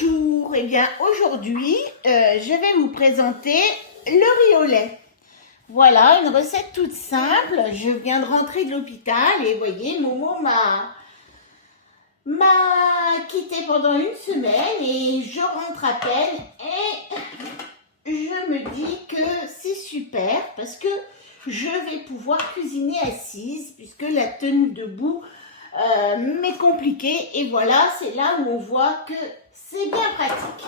Bonjour, et bien aujourd'hui je vais vous présenter le riz au lait. Voilà une recette toute simple. Je viens de rentrer de l'hôpital et vous voyez, Momo m'a quitté pendant une semaine et je rentre à peine et je me dis que c'est super parce que je vais pouvoir cuisiner assise puisque la tenue debout m'est compliquée et voilà, c'est là où on voit que c'est bien pratique.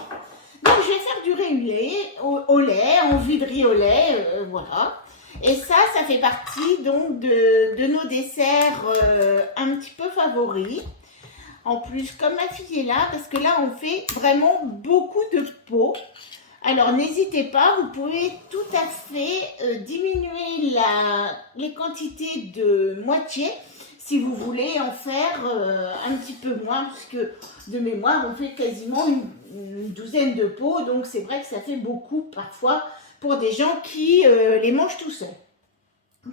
Donc je vais faire du riz au lait, envie de riz au lait, voilà. Et ça fait partie donc de nos desserts un petit peu favoris. En plus, comme ma fille est là, parce que là on fait vraiment beaucoup de pots. Alors n'hésitez pas, vous pouvez tout à fait diminuer les quantités de moitié si vous voulez en faire un petit peu moins, puisque de mémoire on fait quasiment une douzaine de pots, donc c'est vrai que ça fait beaucoup parfois pour des gens qui les mangent tout seuls.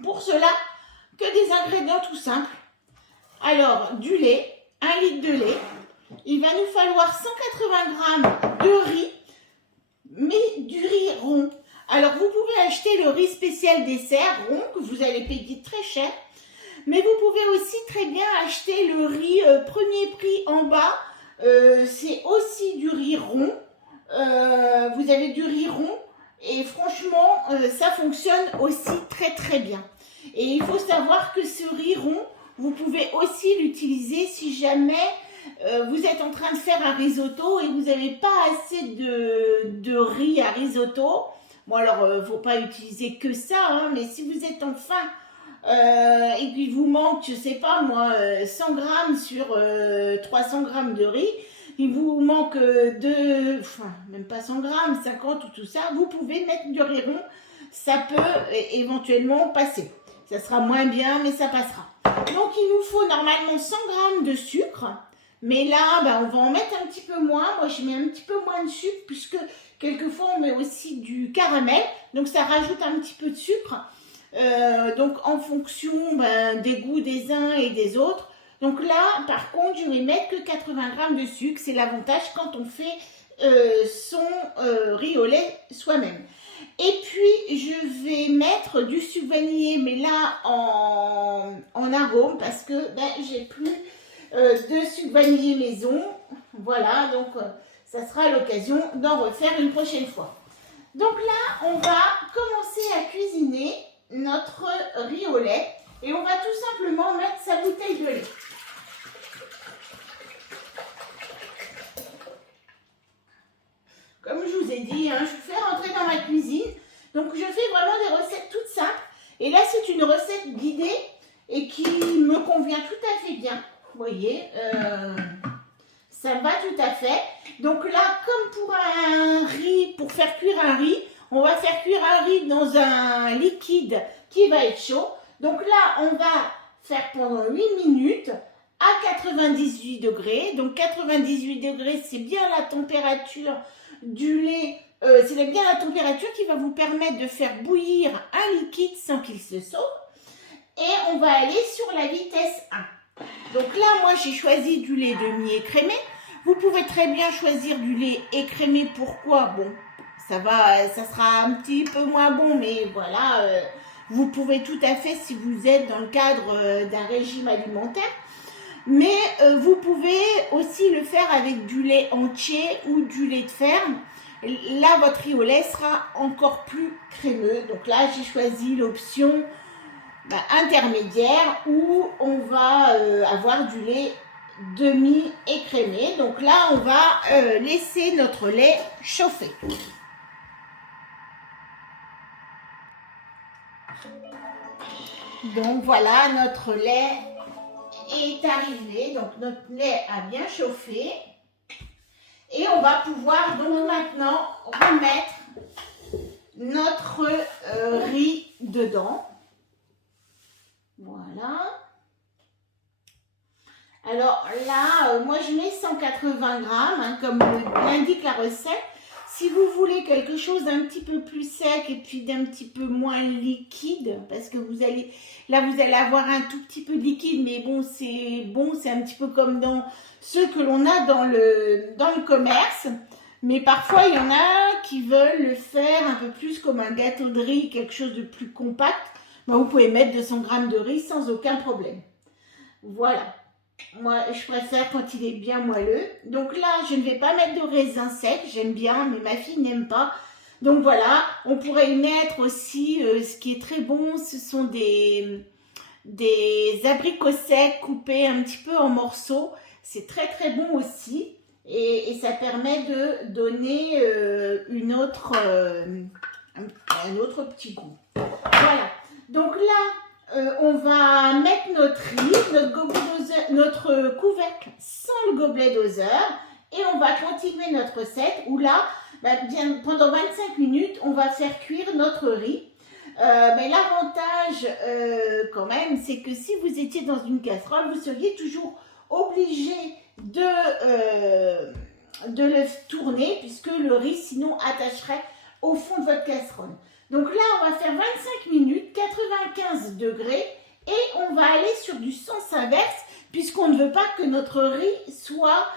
Pour cela, que des ingrédients tout simples. Alors du lait, 1 litre de lait, il va nous falloir 180 g de riz, mais du riz rond. Alors vous pouvez acheter le riz spécial dessert rond que vous allez payer très cher, mais vous pouvez aussi très bien acheter le riz premier prix en bas. C'est aussi du riz rond. Vous avez du riz rond et franchement ça fonctionne aussi très très bien. Et il faut savoir que ce riz rond, vous pouvez aussi l'utiliser si jamais vous êtes en train de faire un risotto et vous n'avez pas assez de riz à risotto. Bon alors, il ne faut pas utiliser que ça, hein, mais si vous êtes en faim et qu'il vous manque, je ne sais pas moi, 100 grammes sur 300 grammes de riz, il vous manque même pas 100 grammes, 50 ou tout ça, vous pouvez mettre du riz rond, ça peut éventuellement passer. Ça sera moins bien, mais ça passera. Donc il nous faut normalement 100 grammes de sucre. Mais là, on va en mettre un petit peu moins. Moi, je mets un petit peu moins de sucre puisque quelquefois, on met aussi du caramel. Donc, ça rajoute un petit peu de sucre. Donc, en fonction des goûts des uns et des autres. Donc là, par contre, je vais mettre que 80 grammes de sucre. C'est l'avantage quand on fait son riz au lait soi-même. Et puis, je vais mettre du sucre vanillé, mais là, en arôme parce que j'ai plus de sucre vanillé maison. Voilà, donc ça sera l'occasion d'en refaire une prochaine fois. Donc là, on va commencer à cuisiner notre riz au lait et on va tout simplement mettre sa bouteille de lait. Comme je vous ai dit, je vous fais rentrer dans ma cuisine. Donc je fais vraiment des recettes toutes simples. Et là, c'est une recette guidée et qui me convient tout à fait bien. Vous voyez, ça va tout à fait. Donc là, comme pour un riz, pour faire cuire un riz, on va faire cuire un riz dans un liquide qui va être chaud. Donc là, on va faire pendant 8 minutes à 98 degrés. Donc 98 degrés, c'est bien la température du lait. C'est bien la température qui va vous permettre de faire bouillir un liquide sans qu'il se sauve. Et on va aller sur la vitesse 1. Donc là, moi, j'ai choisi du lait demi-écrémé. Vous pouvez très bien choisir du lait écrémé. Pourquoi? Bon, ça sera un petit peu moins bon, mais voilà, vous pouvez tout à fait, si vous êtes dans le cadre d'un régime alimentaire. Mais vous pouvez aussi le faire avec du lait entier ou du lait de ferme. Là, votre riz au lait sera encore plus crémeux. Donc là, j'ai choisi l'option intermédiaire où on va avoir du lait demi-écrémé. Donc là, on va laisser notre lait chauffer. Donc voilà, notre lait est arrivé. Donc notre lait a bien chauffé. Et on va pouvoir donc maintenant remettre notre riz dedans. Voilà. Alors là, moi je mets 180 grammes, comme l'indique la recette. Si vous voulez quelque chose d'un petit peu plus sec et puis d'un petit peu moins liquide, parce que vous allez avoir un tout petit peu de liquide, mais bon, c'est un petit peu comme dans ceux que l'on a dans le commerce. Mais parfois, il y en a qui veulent le faire un peu plus comme un gâteau de riz, quelque chose de plus compact. Ben, vous pouvez mettre 200 g de riz sans aucun problème. Voilà. Moi, je préfère quand il est bien moelleux. Donc là, je ne vais pas mettre de raisin sec. J'aime bien, mais ma fille n'aime pas. Donc voilà, on pourrait y mettre aussi, ce qui est très bon, ce sont des abricots secs coupés un petit peu en morceaux. C'est très très bon aussi. Et ça permet de donner un autre petit goût. Voilà. Donc là, on va mettre notre riz, notre couvercle sans le gobelet doseur. Et on va continuer notre recette où là, pendant 25 minutes, on va faire cuire notre riz. Mais l'avantage quand même, c'est que si vous étiez dans une casserole, vous seriez toujours obligé de le tourner puisque le riz sinon attacherait au fond de votre casserole. Donc là, on va faire 25 minutes, 95 degrés et on va aller sur du sens inverse puisqu'on ne veut pas que notre riz soit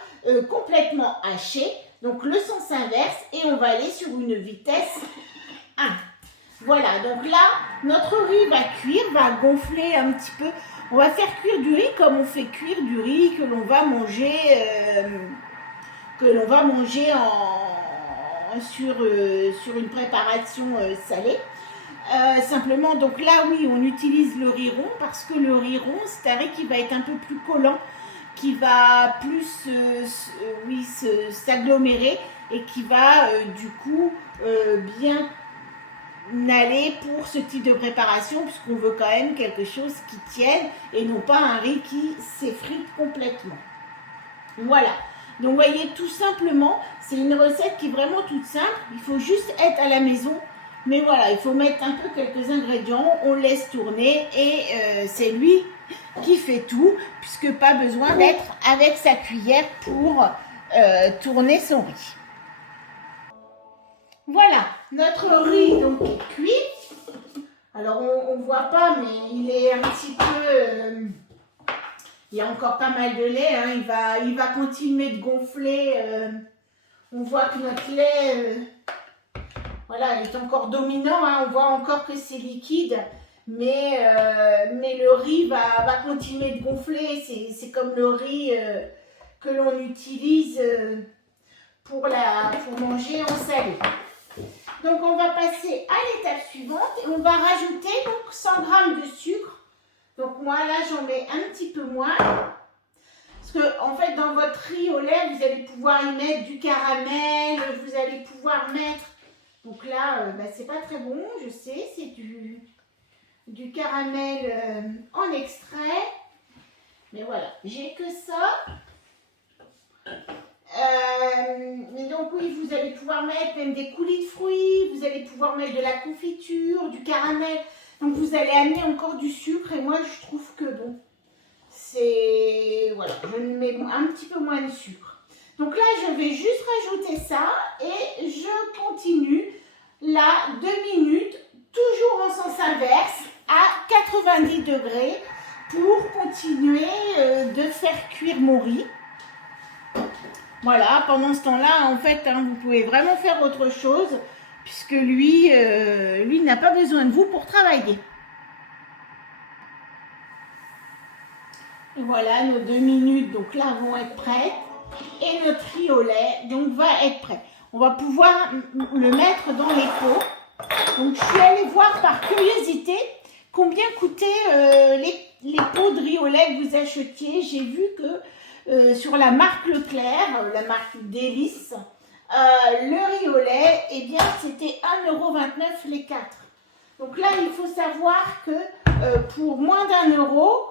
complètement haché. Donc le sens inverse et on va aller sur une vitesse 1. Voilà, donc là, notre riz va cuire, va gonfler un petit peu. On va faire cuire du riz comme on fait cuire du riz que l'on va manger, sur une préparation salée. Simplement, donc là, oui, on utilise le riz rond parce que le riz rond, c'est un riz qui va être un peu plus collant, qui va plus s'agglomérer et qui va du coup bien aller pour ce type de préparation puisqu'on veut quand même quelque chose qui tienne et non pas un riz qui s'effrite complètement. Voilà, donc vous voyez tout simplement, c'est une recette qui est vraiment toute simple, il faut juste être à la maison, mais voilà, il faut mettre un peu quelques ingrédients, on laisse tourner et c'est lui qui fait tout puisque pas besoin d'être avec sa cuillère pour tourner son riz. Voilà, notre riz donc est cuit. Alors on ne voit pas, mais il est un petit peu... il y a encore pas mal de lait, hein, il va continuer de gonfler. On voit que notre lait, voilà, est encore dominant, hein, on voit encore que c'est liquide. Mais le riz va continuer de gonfler. C'est comme le riz que l'on utilise pour manger en salé. Donc on va passer à l'étape suivante et on va rajouter donc 100 g de sucre. Donc moi là j'en mets un petit peu moins. Parce que en fait dans votre riz au lait vous allez pouvoir y mettre du caramel, vous allez pouvoir mettre... Donc là c'est pas très bon, je sais, c'est du caramel en extrait. Mais voilà, j'ai que ça. Mais donc oui, vous allez pouvoir mettre même des coulis de fruits, vous allez pouvoir mettre de la confiture, du caramel. Donc vous allez amener encore du sucre et moi je trouve que bon, c'est... Voilà, je mets un petit peu moins de sucre. Donc là, je vais juste rajouter ça et je continue là 2 minutes, toujours en sens inverse, à 90 degrés pour continuer de faire cuire mon riz. Voilà, pendant ce temps-là, en fait, hein, vous pouvez vraiment faire autre chose puisque lui n'a pas besoin de vous pour travailler. Et voilà, nos 2 minutes, donc là, vont être prêtes. Et notre riz au lait, donc, va être prêt. On va pouvoir le mettre dans les pots. Donc, je suis allée voir par curiosité combien coûtaient les pots de riz au lait que vous achetiez. J'ai vu que sur la marque Leclerc, la marque Délice, le riz au lait, eh bien, c'était 1,29 € les 4. Donc là, il faut savoir que pour moins d'1 €,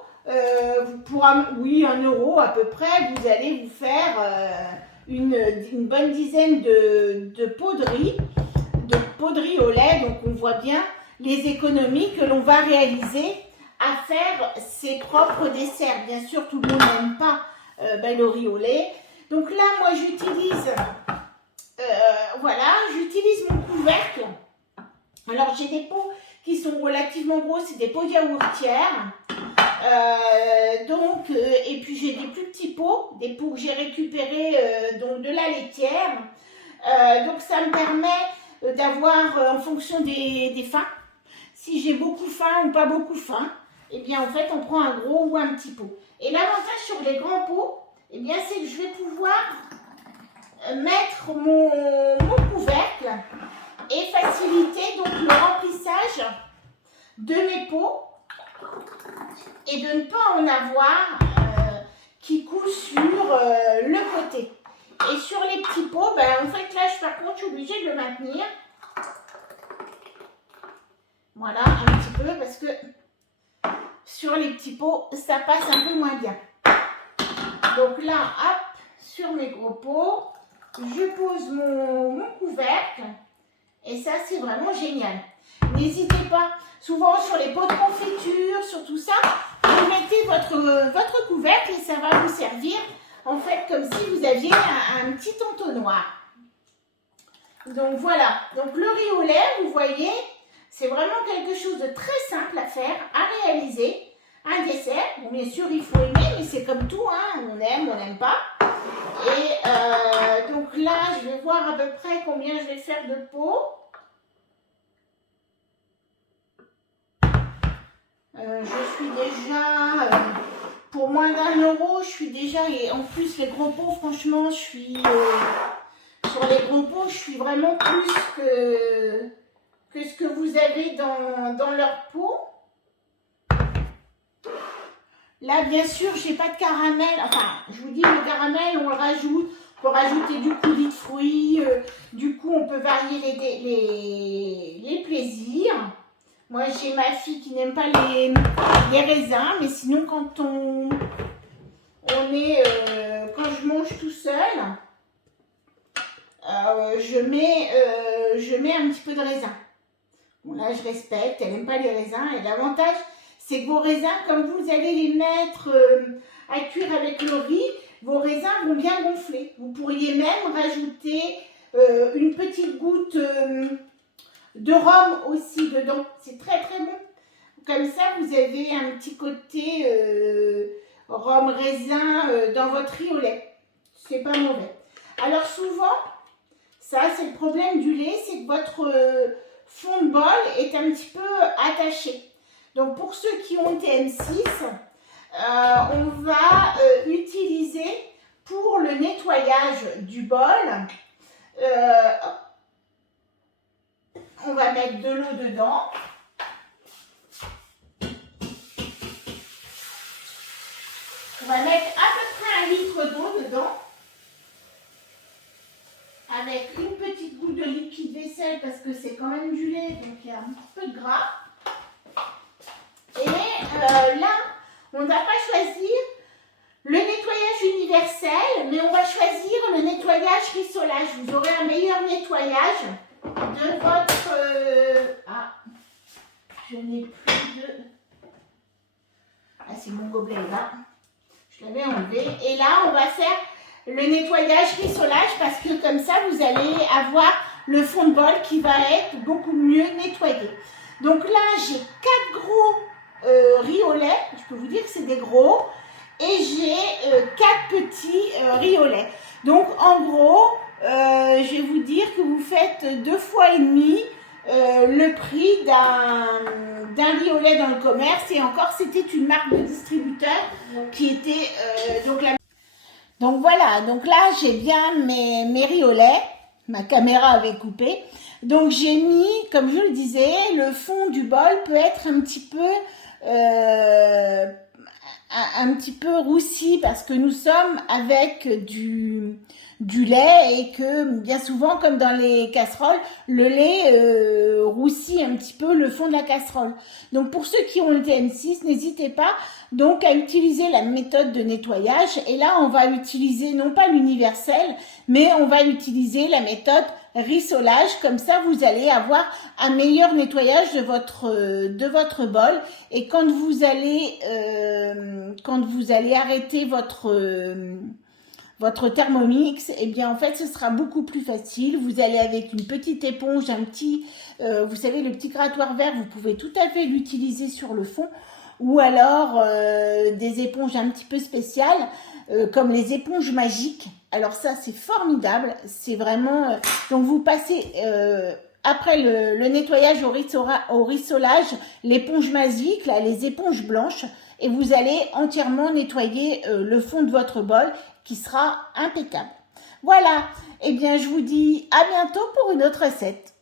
pour 1 € à peu près, vous allez vous faire une bonne dizaine de pots de riz au lait. Donc on voit bien les économies que l'on va réaliser à faire ses propres desserts. Bien sûr, tout le monde n'aime pas le riz au lait. Donc là, moi j'utilise, voilà, Alors, j'ai des pots qui sont relativement gros, c'est des pots yaourtières. Et puis j'ai des plus petits pots, des pots que j'ai récupérés donc de la laitière. Donc ça me permet d'avoir en fonction des fins, si j'ai beaucoup faim ou pas beaucoup faim, et bien en fait on prend un gros ou un petit pot. Et l'avantage sur les grands pots, et bien c'est que je vais pouvoir mettre mon couvercle et faciliter donc le remplissage de mes pots et de ne pas en avoir qui coule sur le côté. Et sur les petits pots, ben, en fait là par contre je suis obligée de le maintenir. Voilà, un petit peu parce que sur les petits pots ça passe un peu moins bien. Donc là, hop, sur mes gros pots, je pose mon couvercle et ça c'est vraiment génial. N'hésitez pas, souvent sur les pots de confiture, sur tout ça, vous mettez votre couvercle et ça va vous servir en fait comme si vous aviez un petit entonnoir. Donc voilà, donc le riz au lait, vous voyez, c'est vraiment quelque chose de très simple à faire, à réaliser. Un dessert, bon bien sûr il faut aimer, mais c'est comme tout, hein, on aime, on n'aime pas. Et donc là, je vais voir à peu près combien je vais faire de pots. Je suis déjà, pour moins d'1 €, je suis déjà, et en plus les gros pots, franchement, je suis, sur les gros pots, je suis vraiment plus que ce que vous avez dans leur pot. Là, bien sûr, j'ai pas de caramel. Enfin, je vous dis, le caramel, on le rajoute. On peut rajouter du coulis de fruits. Du coup, on peut varier les plaisirs. Moi, j'ai ma fille qui n'aime pas les raisins. Mais sinon, quand quand je mange tout seul, je mets un petit peu de raisin. Bon, là, je respecte. Elle n'aime pas les raisins. Et l'avantage, c'est que vos raisins, comme vous allez les mettre à cuire avec le riz, vos raisins vont bien gonfler. Vous pourriez même rajouter une petite goutte de rhum aussi dedans. C'est très très bon. Comme ça, vous avez un petit côté rhum raisin dans votre riz au lait. C'est pas mauvais. Alors souvent, ça c'est le problème du lait, c'est que votre fond de bol est un petit peu attaché. Donc pour ceux qui ont TM6, on va utiliser pour le nettoyage du bol, on va mettre de l'eau dedans. On va mettre à peu près 1 litre d'eau dedans, avec une petite goutte de liquide vaisselle parce que c'est quand même du lait, donc il y a un petit peu de gras. Et là, on ne va pas choisir le nettoyage universel, mais on va choisir le nettoyage rissolage. Vous aurez un meilleur nettoyage de votre... Ah, je n'ai plus de... Ah, c'est mon gobelet là. Je l'avais enlevé. Et là, on va faire le nettoyage rissolage parce que comme ça, vous allez avoir le fond de bol qui va être beaucoup mieux nettoyé. Donc là, j'ai 4 gros riz au lait, je peux vous dire que c'est des gros, et j'ai 4 petits riz au lait. Donc en gros, je vais vous dire que vous faites 2 fois et demi le prix d'un riz au lait dans le commerce, et encore c'était une marque de distributeur qui était donc voilà, donc là j'ai bien mes riz au lait, ma caméra avait coupé. Donc j'ai mis, comme je le disais, le fond du bol peut être un petit peu roussi parce que nous sommes avec du lait et que bien souvent, comme dans les casseroles, le lait roussit un petit peu le fond de la casserole. Donc pour ceux qui ont le TM6, n'hésitez pas donc à utiliser la méthode de nettoyage. Et là, on va utiliser non pas l'universel, mais on va utiliser la méthode rissolage. Comme ça, vous allez avoir un meilleur nettoyage de votre bol. Et quand vous allez arrêter votre Thermomix, eh bien en fait ce sera beaucoup plus facile. Vous allez avec une petite éponge, un petit, vous savez le petit grattoir vert, vous pouvez tout à fait l'utiliser sur le fond, ou alors des éponges un petit peu spéciales, comme les éponges magiques. Alors ça c'est formidable, c'est vraiment, donc vous passez... après le nettoyage au rissolage, l'éponge magique, là, les éponges blanches, et vous allez entièrement nettoyer le fond de votre bol qui sera impeccable. Voilà, eh bien je vous dis à bientôt pour une autre recette.